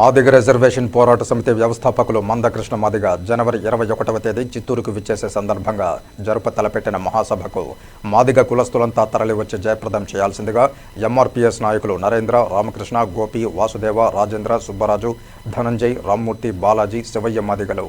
Madiga reservation పోరాట సమితి వ్యవస్థాపకులు మందకృష్ణ మాదిగ జనవరి ఇరవై ఒకటవ తేదీ చిత్తూరుకు విచ్చేసే సందర్భంగా జరుప తలపెట్టిన మహాసభకు మాదిగ కులస్తులంతా తరలివచ్చి జయప్రదం చేయాల్సిందిగా ఎంఆర్పీఎస్ నాయకులు నరేంద్ర రామకృష్ణ గోపి వాసుదేవ రాజేంద్ర సుబ్బరాజు ధనంజయ్ రామ్మూర్తి బాలాజీ శివయ్య మాదిగలు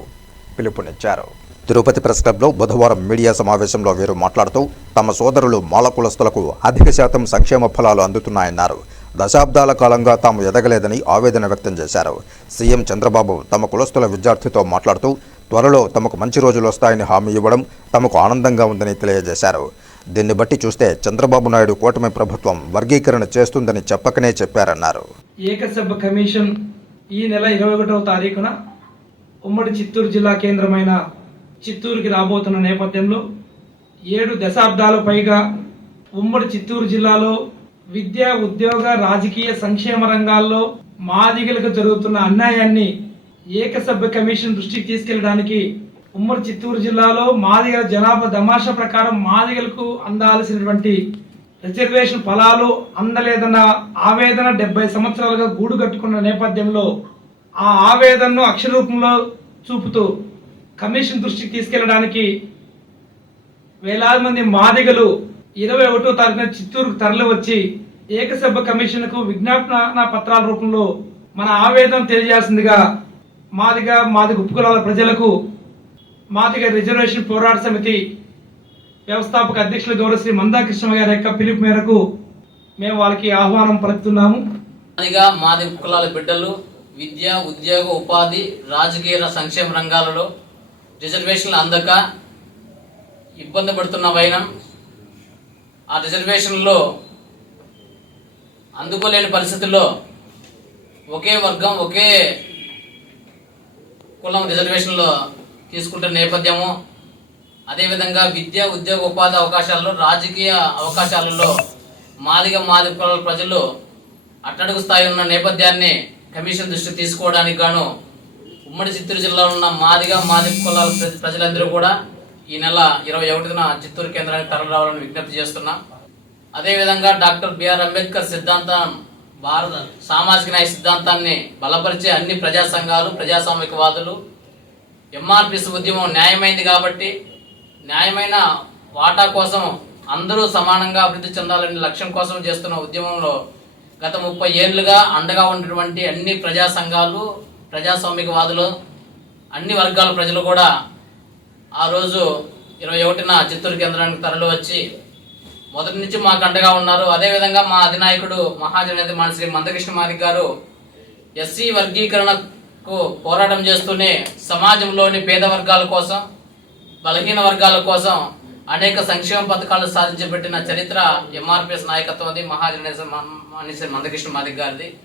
పిలుపునిచ్చారు. తిరుపతి ప్రెస్ క్లబ్లో బుధవారం మీడియా సమావేశంలో వీరు మాట్లాడుతూ తమ సోదరులు మాల కులస్తులకు అధిక శాతం సంక్షేమ ఫలాలు అందుతున్నాయన్నారు. దశాబ్దాల కాలంగా తాము ఎదగలేదని ఆవేదన వ్యక్తం చేశారు. సీఎం చంద్రబాబు తమ కులస్తుల విద్యార్థితో మాట్లాడుతూ త్వరలో తమకు మంచి రోజులు వస్తాయని హామీ ఇవ్వడం తమకు ఆనందంగా ఉందని తెలియజేశారు. దీన్ని బట్టి చూస్తే చంద్రబాబు నాయుడు కూటమి ప్రభుత్వం వర్గీకరణ చేస్తుందని చెప్పకనే చెప్పారన్నారు. ఏకసభ కమిషన్ ఈ నెల ఇరవై ఒకటవ తారీఖున ఉమ్మడి చిత్తూరు జిల్లా కేంద్రమైన చిత్తూరుకి రాబోతున్న నేపథ్యంలో ఏడు దశాబ్దాల పైగా ఉమ్మడి చిత్తూరు జిల్లాలో విద్య ఉద్యోగ రాజకీయ సంక్షేమ రంగాల్లో మాదిగలకు జరుగుతున్న అన్యాయాన్ని ఏకసభ్య కమిషన్ దృష్టికి తీసుకెళ్ళడానికి ఉమ్మడి చిత్తూరు జిల్లాలో మాదిగల జనాభా దమాషా ప్రకారం మాదిగలకు అందాల్సినటువంటి రిజర్వేషన్ ఫలాలు అందలేదన్న ఆవేదన డెబ్బై సంవత్సరాలుగా గూడు కట్టుకున్న నేపథ్యంలో ఆ ఆవేదనను అక్షరూపంలో చూపుతూ కమిషన్ దృష్టికి తీసుకెళ్ళడానికి వేలాది మంది మాదిగలు ఇరవై ఒకటో తారీఖున చిత్తూరుకు తరలి వచ్చి ఏకసభ కమిషన్కు విజ్ఞాపన పత్రాల రూపంలో మన ఆవేదన తెలియజేసిందిగా మాదిగా మాది ఉపకులాల ప్రజలకు మాదిగ రిజర్వేషన్ పోరాట సమితి వ్యవస్థాపక అధ్యక్షులు గౌరవ శ్రీ మందాకృష్ణ గారి యొక్క పిలుపు మేరకు మేము వాళ్ళకి ఆహ్వానం పలుకుతున్నాము. మాదిగా మాది కులాల బిడ్డలు విద్య ఉద్యోగ ఉపాధి రాజకీయ సంక్షేమ రంగాలలో రిజర్వేషన్లు అందక ఇబ్బంది పడుతున్న వైనం ఆ రిజర్వేషన్లో అందుకోలేని పరిస్థితుల్లో ఒకే వర్గం ఒకే కులం రిజర్వేషన్లో తీసుకుంటున్న నేపథ్యము. అదేవిధంగా విద్య ఉద్యోగ ఉపాధి అవకాశాల్లో రాజకీయ అవకాశాలలో మాదిగ మాది కులాల ప్రజలు అట్టడుగు స్థాయి ఉన్న నేపథ్యాన్ని కమిషన్ దృష్టి తీసుకోవడానికి గాను ఉమ్మడి చిత్తూరు జిల్లాలో ఉన్న మాదిగ మాది కులాల ప్ర- ప్రజలందరూ కూడా ఈ నెల ఇరవై ఒకటిన చిత్తూరు కేంద్రానికి తరలిరావాలని విజ్ఞప్తి చేస్తున్నాం. అదేవిధంగా డాక్టర్ బిఆర్ అంబేద్కర్ సిద్ధాంతం భారత సామాజిక న్యాయ సిద్ధాంతాన్ని బలపరిచే అన్ని ప్రజా సంఘాలు ప్రజాస్వామికవాదులు ఎంఆర్పిసి ఉద్యమం న్యాయమైంది కాబట్టి న్యాయమైన వాటా కోసం అందరూ సమానంగా అభివృద్ధి చెందాలనే లక్ష్యం కోసం చేస్తున్న ఉద్యమంలో గత ముప్పై ఏళ్ళుగా అండగా ఉన్నటువంటి అన్ని ప్రజా సంఘాలు ప్రజాస్వామికవాదులు అన్ని వర్గాల ప్రజలు కూడా ఆ రోజు ఇరవై ఒకటిన చిత్తూరు కేంద్రానికి తరలి వచ్చి మొదటి నుంచి మాకు అండగా ఉన్నారు. అదేవిధంగా మా అధినాయకుడు మహాజనేత మన శ్రీ మందకృష్ణ మాదిక్ గారు ఎస్సీ వర్గీకరణకు పోరాటం చేస్తూనే సమాజంలోని పేద వర్గాల కోసం బలహీన వర్గాల కోసం అనేక సంక్షేమ పథకాలు సాధించబెట్టిన చరిత్ర ఎంఆర్పిఎస్ నాయకత్వం అది మహాజనేత మందకృష్ణ మాదిక్ గారిది.